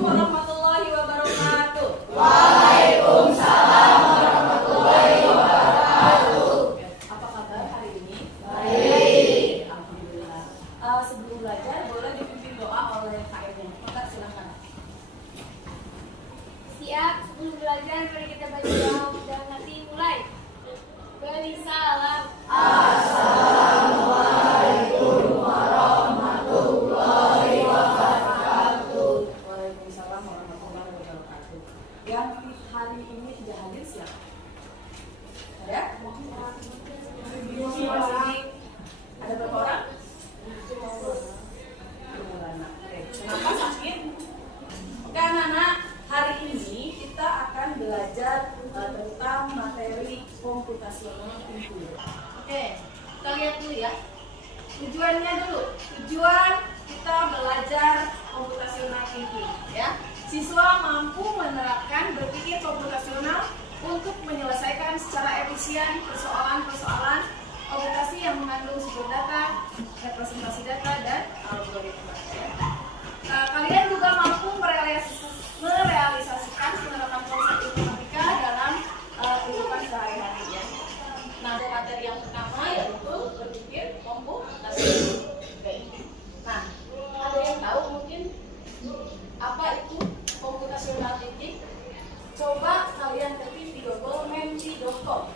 warahmatullahi wabarakatuh. Waalaikumsalam warahmatullahi wabarakatuh. Apa kabar hari ini? Baik. Alhamdulillah. Sebelum belajar boleh dipimpin doa oleh KM-nya. Maka silakan. Siap, sebelum belajar mari kita baca doa dan nanti mulai. Beri salam. Assalamualaikum warahmatullahi wabarakatuh. Waalaikumsalam warahmatullahi wabarakatuh. Yang hari ini tidak hadir siapa? Ada? Ada berapa orang? Kenapa sakit? Oke anak-anak, hari ini kita akan belajar tentang materi komputasional thinking. Oke, kita lihat dulu ya. Tujuannya dulu. Tujuan kita belajar komputasional thinking ya. Siswa mampu menerapkan berpikir komputasional untuk menyelesaikan secara efisien persoalan-persoalan komputasi yang mengandung sumber data, representasi data, dan algoritma. Kalian juga mampu merealisasikan penerapan konsep informatika dalam kehidupan sehari-hari ya. Nah, materi yang pertama yaitu berpikir komputasional. Oke. Nah, ada yang tahu mungkin apa itu komputasional thinking? Coba kalian ketik di Google menti.com.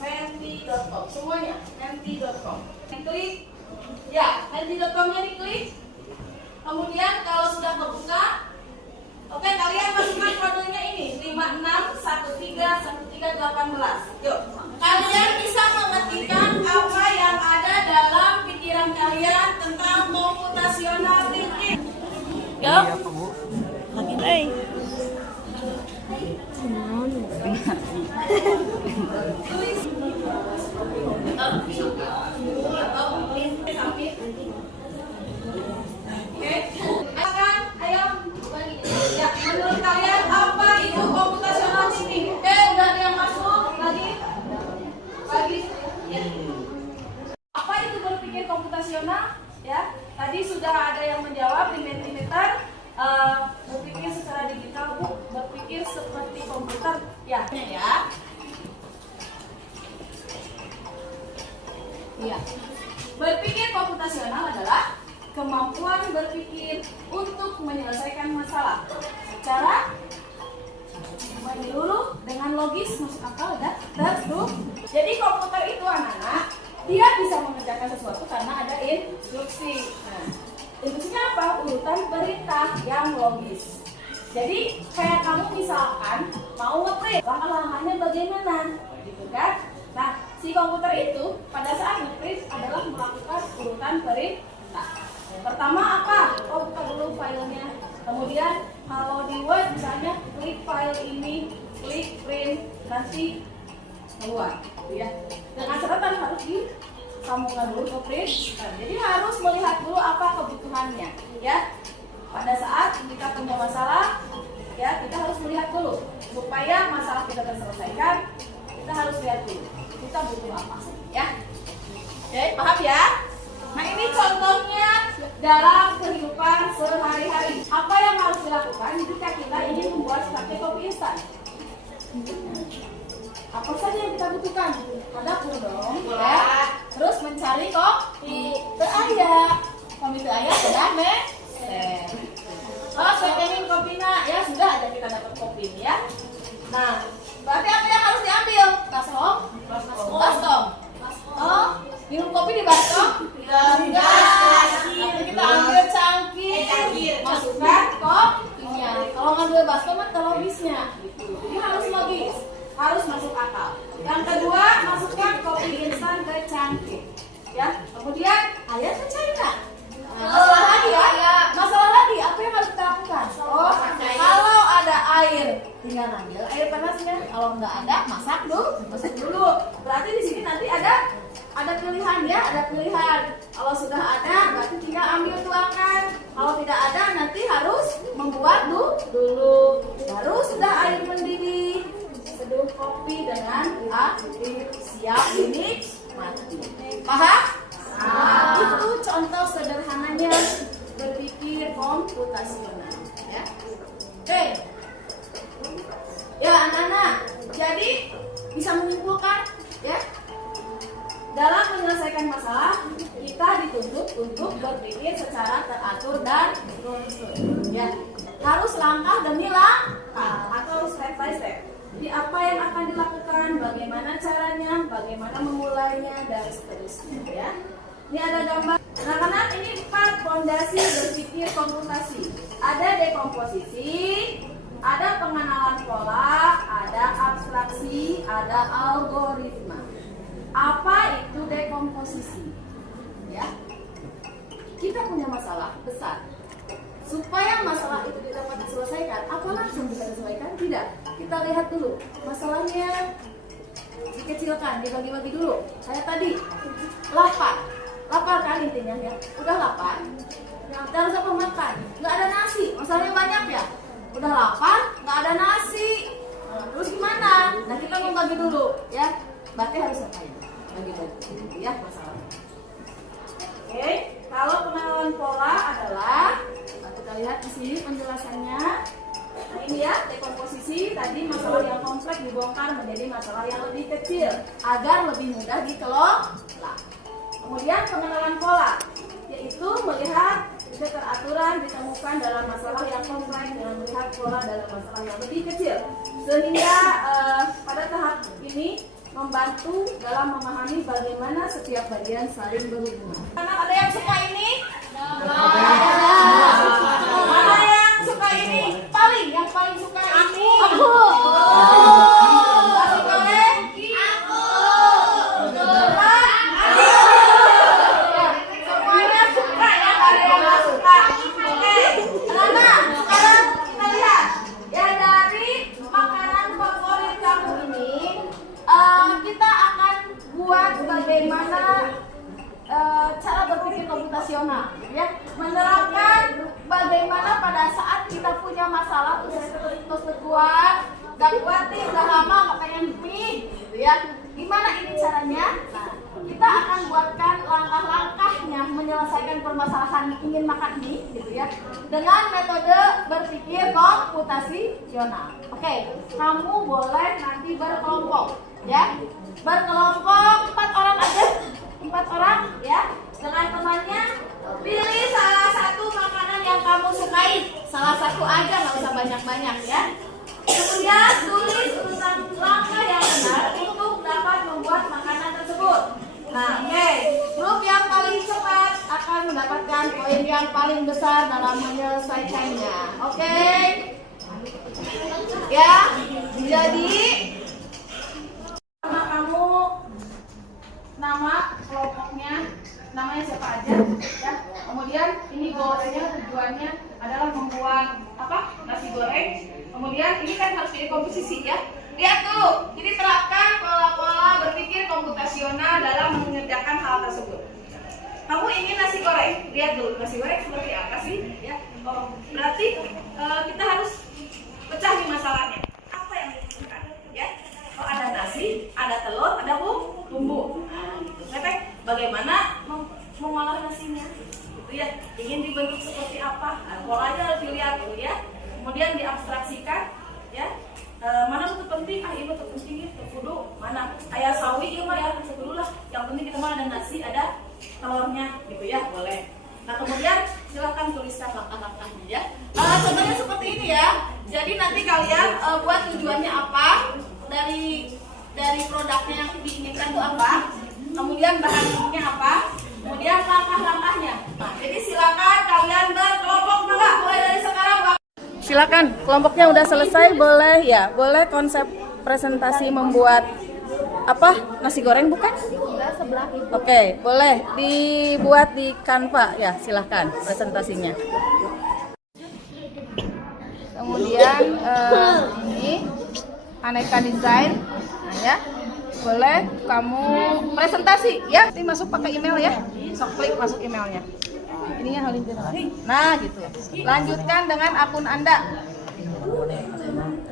Menti.com semuanya, menti.com. Diklik, ya, menti.com-nya diklik. Kemudian kalau sudah terbuka, oke, kalian masukkan kodenya ini 56131318. Yuk, kalian bisa mengetikkan apa yang ada dalam pikiran kalian tentang komputasional thinking. Yuk. Tulis. Ayo. Ya, menurut kalian apa itu komputasional thinking? Oke, udah ada yang masuk lagi? Ya. Apa itu berpikir komputasional? Ya, tadi sudah ada yang menjawab di Mentimeter. Berpikir secara digital, Bu. Berpikir seperti komputer. Ya. Iya. Berpikir komputasional adalah kemampuan berpikir untuk menyelesaikan masalah secara menyeluruh dengan logis, masuk akal, dan terstruktur. Jadi komputer itu anak-anak, dia bisa mengerjakan sesuatu karena ada instruksi. Nah, instruksinya apa? Urutan perintah yang logis. Jadi kayak kamu misalkan mau ngeprint, langkah-langkahnya bagaimana, gitu kan? Nah, si komputer itu pada saat ngeprint adalah melakukan urutan perintah. Pertama apa? Oh, buka dulu filenya. Kemudian kalau di Word misalnya klik file ini, klik print, nanti keluar, ya. Dengan catatan harus disambungkan dulu ke print. Nah, jadi harus melihat dulu apa kebutuhannya, ya. Pada saat kita punya masalah, ya kita harus melihat dulu supaya masalah kita terselesaikan. Kita harus lihat dulu kita butuh apa, ya. Oke, paham ya? Nah, ini contohnya dalam kehidupan sehari-hari. Apa yang harus dilakukan jika kita ingin membuat strategi kopi instan? Apa saja yang kita butuhkan? Ada dapur dong, ya. Terus mencari kopi teu aya. Kopi teu aya sudah meser. Oh, pengen kopinya, ya sudah aja kita dapat kopi ya. Nah, berarti apa yang harus diambil? Baskom. Oh, minum kopi di baskom? Enggak. Nanti kita ambil cangkir. Masukkan kopinya. Kalau ngambil baskom kan logisnya. Ini harus logis, harus masuk akal. Yang kedua, masukkan kopi instan ke cangkir. Ya. Kemudian air ke cairan. Masalah lagi ya. Masalah lagi, apa yang harus kita lakukan? Oh, kalau ada air, tinggal ambil air panasnya. Kalau nggak ada, masak dulu. Berarti di sini nanti ada pilihan ya, ada pilihan. Kalau sudah ada, berarti tinggal ambil tuangkan. Kalau tidak ada, nanti harus membuat dulu. Baru sudah air mendidih, seduh kopi dengan air siap dinikmati. Paham? Nah, itu contoh sederhananya berpikir komputer. komputasional. Ya, oke. Ya anak-anak, jadi bisa menyimpulkan ya, dalam menyelesaikan masalah kita dituntut untuk berpikir secara teratur dan terstruktur. Ya, harus langkah demi langkah atau step by step. Jadi apa yang akan dilakukan, bagaimana caranya, bagaimana memulainya, dan seterusnya. Ya, ini ada gambar. Anak-anak, ini 4 fondasi berpikir komputasi. Ada dekomposisi, ada pengenalan pola, ada abstraksi, ada algoritma. Apa itu dekomposisi? Ya, kita punya masalah besar. Supaya masalah itu dapat diselesaikan, apa langsung bisa diselesaikan? Tidak. Kita lihat dulu masalahnya, dikecilkan, dibagi-bagi dulu. Kayak tadi, lapar kan intinya ya. Udah lapar, kita harus apa makan? Nggak ada nasi, masalahnya banyak ya. Udah lapar, nggak ada nasi. Terus gimana? Nah, kita mau bagi dulu ya. Berarti harus ngapain? Bagi-bagi ya masalahnya. Oke, kalau pengenalan pola adalah, kita lihat di sini penjelasannya. Nah, ini ya, dekomposisi tadi masalah yang kompleks dibongkar menjadi masalah yang lebih kecil agar lebih mudah dikelola. Kemudian pengenalan pola, yaitu melihat keteraturan ditemukan dalam masalah yang kompleks dengan melihat pola dalam masalah yang lebih kecil, sehingga pada tahap ini membantu dalam memahami bagaimana setiap bagian saling berhubungan. Karena ada yang suka ini? Mana yang suka ini? Yang paling suka ini? Aku. Masih boleh? Aku. Semuanya suka ya, ada yang nggak suka. Oke, anak-anak, sekarang kita lihat ya, dari makanan favorit kamu ini, kita akan buat bagaimana cara berpikir komputasional, ya, menerapkan bagaimana pada saat kita punya masalah terus kuat, gak kuat nih, udah lama gak pengen mie, gitu ya. Gimana ini caranya? Nah, kita akan buatkan langkah-langkahnya menyelesaikan permasalahan ingin makan mie, gitu ya, dengan metode berpikir komputasional. Oke, kamu boleh nanti berkelompok, ya, berkelompok 4 orang aja. 4 orang ya, dengan temannya. Pilih salah satu makanan yang kamu sukai, salah satu aja, nggak usah banyak-banyak ya. Kemudian tulis urutan langkah yang benar untuk dapat membuat makanan tersebut. Nah, oke, grup yang paling cepat akan mendapatkan poin yang paling besar dalam menyelesaikannya. Oke, ya. Jadi sama kamu, nama kelompoknya, namanya siapa aja ya. Kemudian ini goalsnya, tujuannya adalah membuat apa? Nasi goreng. Kemudian ini kan harus jadi komposisi ya. Lihat dulu, jadi terapkan pola-pola berpikir komputasional dalam mengerjakan hal tersebut. Kamu ingin nasi goreng, lihat dulu nasi goreng seperti apa sih ya. Oh, berarti kita harus pecah nih masalahnya. Apa yang dibutuhkan ya? Oh, ada nasi, ada telur, ada bumbu. Nah, gitu. Bagaimana mengolah nasinya? Gitu ya. Ingin dibentuk seperti apa? Nah, polanya harus dilihat dulu ya. Kemudian diabstraksikan ya. Mana betul penting? Ini betul penting ya. Kudu mana? Ayah sawi ya mah ya. Dulu lah. Yang penting kita mah ada nasi, ada telurnya, gitu ya. Boleh. Nah, kemudian silakan tuliskan langkah-langkahnya ya. Contohnya seperti ini ya. Jadi nanti kalian buat tujuannya apa? Dari produknya yang diinginkan itu apa, kemudian bahannya apa, kemudian langkah-langkahnya. Nah, jadi silakan kalian berkelompok enggak? Mulai dari sekarang, Bang. Silakan, kelompoknya udah selesai, boleh ya, boleh konsep presentasi membuat apa? Nasi goreng bukan? Sebelah itu. Oke, boleh dibuat di Canva ya, silakan presentasinya. Kemudian ini aneka desain, nah ya, boleh kamu presentasi ya, ini masuk pakai email ya, sok klik masuk emailnya, ininya Halintin. Nah gitu, lanjutkan dengan akun Anda,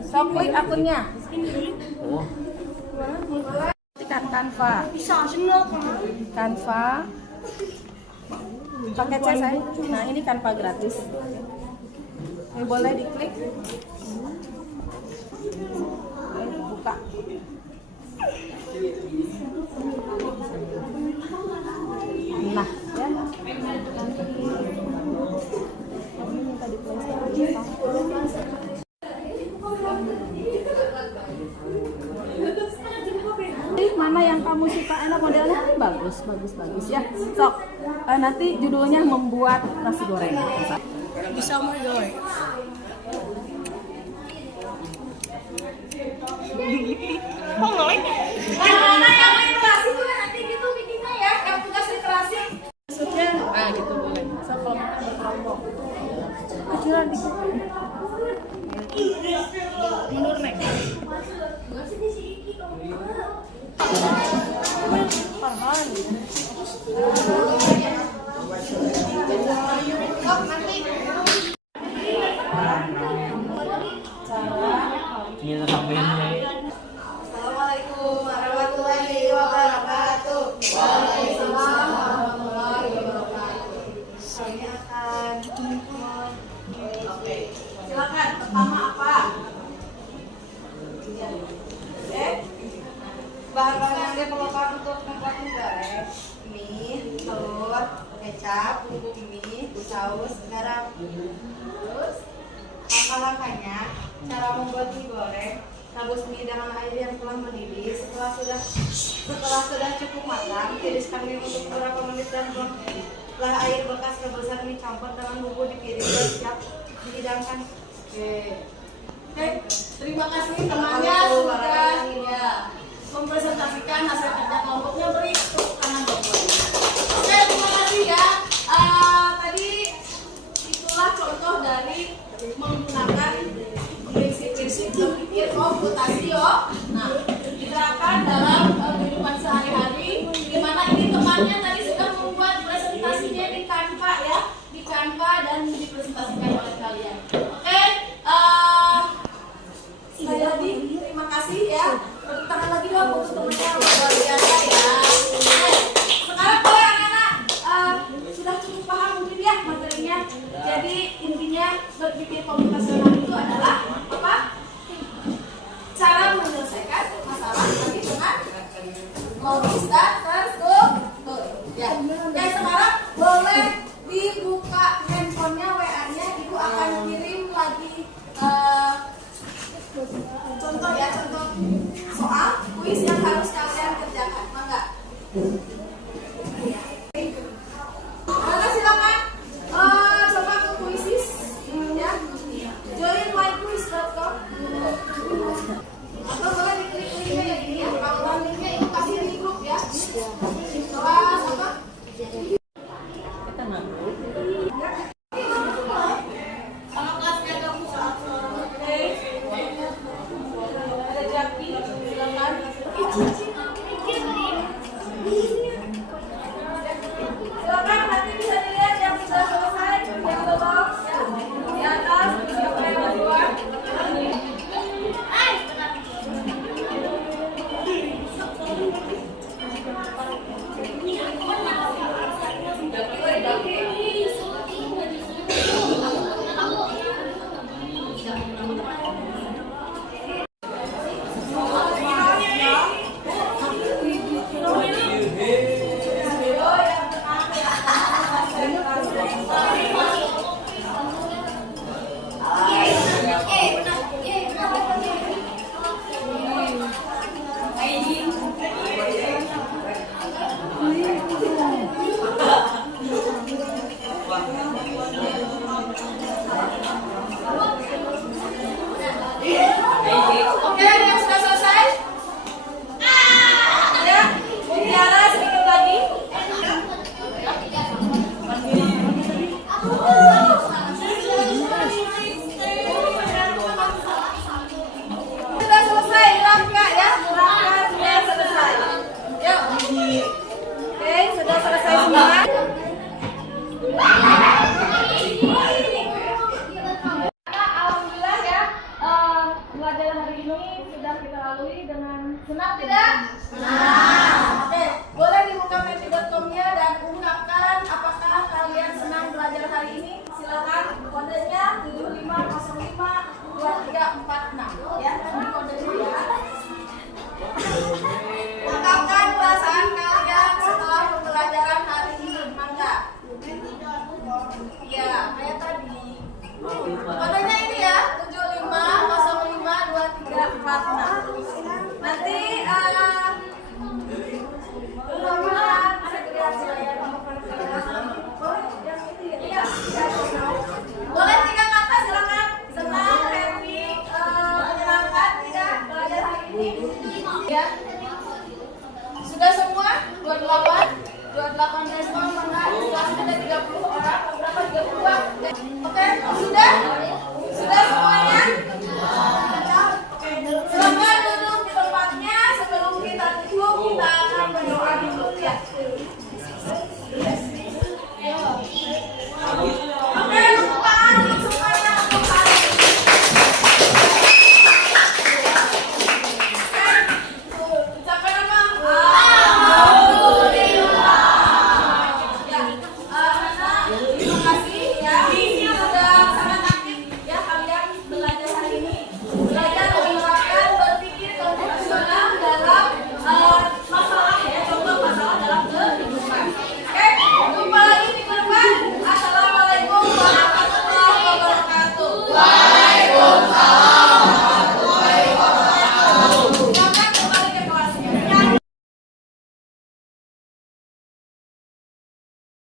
sok klik akunnya, tekan Canva, Canva pakai C saya, nah ini Canva gratis. Ini boleh diklik. Buka. Nah, ya. Ini minta di Play Store. Mana yang kamu suka, enak modelnya? Bagus ya. Sok, nanti judulnya membuat nasi goreng. Bisa mau doi. Kok ngelek? Nah, yang literasi tuh nanti gitu bikinnya ya, yang tugas literasi. Maksudnya, gitu boleh. So, kalau makan berkelompok. Kecilan dikit. Mundur nek. Assalamualaikum warahmatullahi wabarakatuh. Waalaikumsalam warahmatullahi wabarakatuh. Ini akan Oke. Silakan. Pertama apa? Bahan-bahan yang diperlukan untuk membuat mie goreng: mie, telur, kecap, bubuk mie, saus, garam. Terus langkah-langkahnya, cara membuat mie goreng: rebus mie dengan air yang telah mendidih. Setelah sudah cukup matang, tiriskan mie untuk beberapa menit dan buanglah air bekas rebusan mie. Campur dengan bumbu di piring dan siap dihidangkan. Oke, terima kasih temannya sudah mempresentasikan hasil kerja kelompoknya. Beri tepuk tangan dong. Oke, terima kasih ya. Tadi itulah contoh dari menggunakan prinsip-prinsip berpikir komputasi Nah, diterapkan dalam kehidupan sehari-hari, di mana ini temannya tadi sudah membuat presentasinya di Canva ya, di Canva dan dipresentasikan oleh kalian. Oke, sekali lagi terima kasih ya. Tepuk tangan lagi dong untuk temannya luar biasa ya. Sekarang boleh anak-anak sudah cukup paham mungkin ya materinya. Jadi intinya berpikir komputasional itu adalah apa? Cara menyelesaikan masalah tapi dengan logis dan terstruktur. Ya. Dan sekarang boleh dibuka handphonenya, WA-nya, Ibu akan kirim lagi contoh ya, contoh soal kuis yang harus kalian kerjakan. Mangga. Mangga silakan coba ke kuisis ya. Join myquiz.com atau boleh diklik linknya ya ini ya. Kalau linknya itu kasih di grup ya. Kelas apa? Kita mampu. Sama kelasnya dong saat oke. Ada Jaki, silakan. Silakan nanti bisa dilihat yang sudah selesai, yang belum ya. Di atas siapa yang duluan? Video yang tenang ya.